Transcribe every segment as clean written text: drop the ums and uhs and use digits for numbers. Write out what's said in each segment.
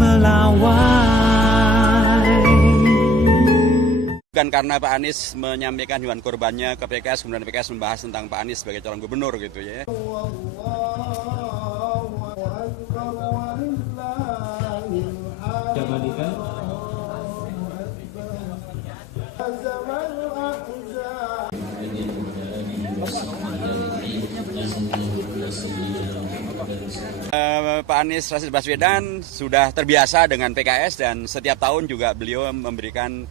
melawai. Bukan karena Pak Anies menyampaikan hewan kurbannya ke PKS, kemudian PKS membahas tentang Pak Anies sebagai calon gubernur gitu ya. Pak Anies Rashid Baswedan sudah terbiasa dengan PKS dan setiap tahun juga beliau memberikan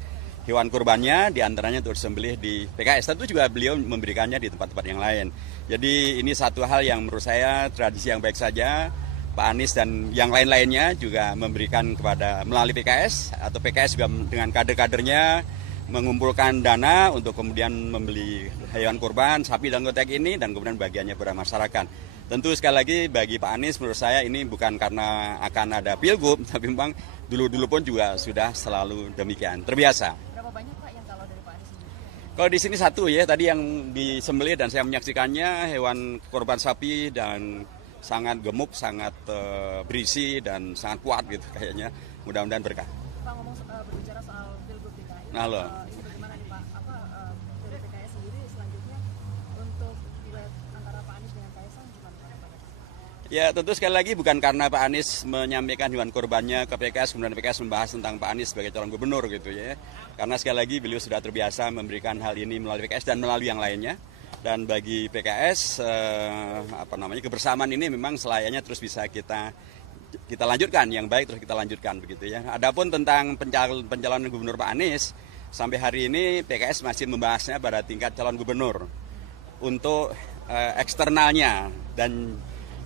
hewan kurbannya, diantaranya untuk disembelih di PKS. Tentu juga beliau memberikannya di tempat-tempat yang lain. Jadi ini satu hal yang menurut saya tradisi yang baik saja. Pak Anies dan yang lain-lainnya juga memberikan kepada melalui PKS atau PKS juga dengan kader-kadernya mengumpulkan dana untuk kemudian membeli hewan kurban, sapi dan kotek ini dan kemudian bagiannya kepada masyarakat. Tentu sekali lagi bagi Pak Anies menurut saya ini bukan karena akan ada pilgub, tapi memang dulu-dulu pun juga sudah selalu demikian, terbiasa. Berapa banyak Pak yang kalau dari Pak Anies sendiri? Kalau di sini satu ya, tadi yang disembelih dan saya menyaksikannya hewan kurban sapi dan sangat gemuk, sangat berisi dan sangat kuat gitu kayaknya. Mudah-mudahan berkah. Pak ngomong berbicara soal pilgub DKI. Nah, loh. Ini bagaimana nih Pak? Dari PKS sendiri selanjutnya untuk duet antara Pak Anies dengan Kaisang gimana Pak? Ya tentu sekali lagi bukan karena Pak Anies menyampaikan hewan kurbannya ke PKS, kemudian PKS membahas tentang Pak Anies sebagai calon gubernur gitu ya. Karena sekali lagi beliau sudah terbiasa memberikan hal ini melalui PKS dan melalui yang lainnya. Dan bagi PKS kebersamaan ini memang selayaknya terus bisa kita lanjutkan, yang baik terus kita lanjutkan begitu ya. Adapun tentang pencalonan gubernur Pak Anies, sampai hari ini PKS masih membahasnya pada tingkat calon gubernur untuk eksternalnya, dan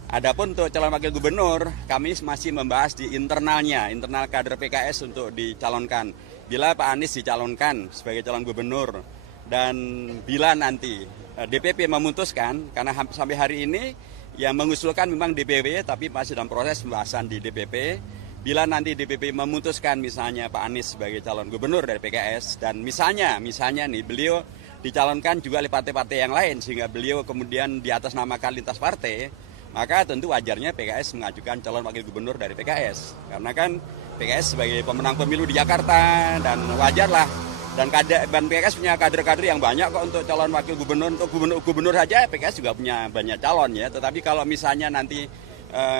adapun untuk calon wakil gubernur kami masih membahas di internalnya, internal kader PKS untuk dicalonkan. Bila Pak Anies dicalonkan sebagai calon gubernur dan bila nanti DPP memutuskan, karena sampai hari ini yang mengusulkan memang DPW tapi masih dalam proses pembahasan di DPP. Bila nanti DPP memutuskan misalnya Pak Anies sebagai calon gubernur dari PKS dan misalnya nih beliau dicalonkan juga oleh partai-partai yang lain sehingga beliau kemudian di atas namakan lintas partai, maka tentu wajarnya PKS mengajukan calon wakil gubernur dari PKS. Karena kan PKS sebagai pemenang pemilu di Jakarta dan wajarlah. Dan PKS punya kader-kader yang banyak kok untuk calon wakil gubernur. Untuk gubernur saja PKS juga punya banyak calon ya. Tetapi kalau misalnya nanti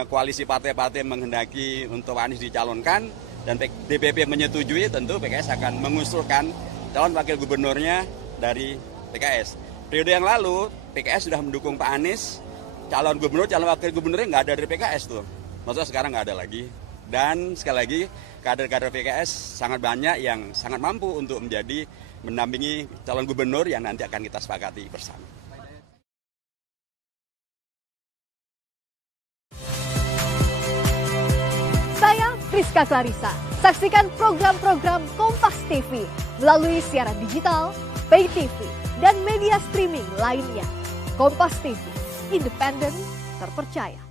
koalisi partai-partai menghendaki untuk Anies dicalonkan dan DPP menyetujui, tentu PKS akan mengusulkan calon wakil gubernurnya dari PKS. Periode yang lalu PKS sudah mendukung Pak Anies, calon gubernur, calon wakil gubernurnya nggak ada dari PKS tuh. Maksudnya sekarang nggak ada lagi. Dan sekali lagi kader-kader PKS sangat banyak yang sangat mampu untuk mendampingi calon gubernur yang nanti akan kita sepakati bersama. Saya Priska Clarissa. Saksikan program-program Kompas TV melalui siaran digital, pay TV, dan media streaming lainnya. Kompas TV, independen, terpercaya.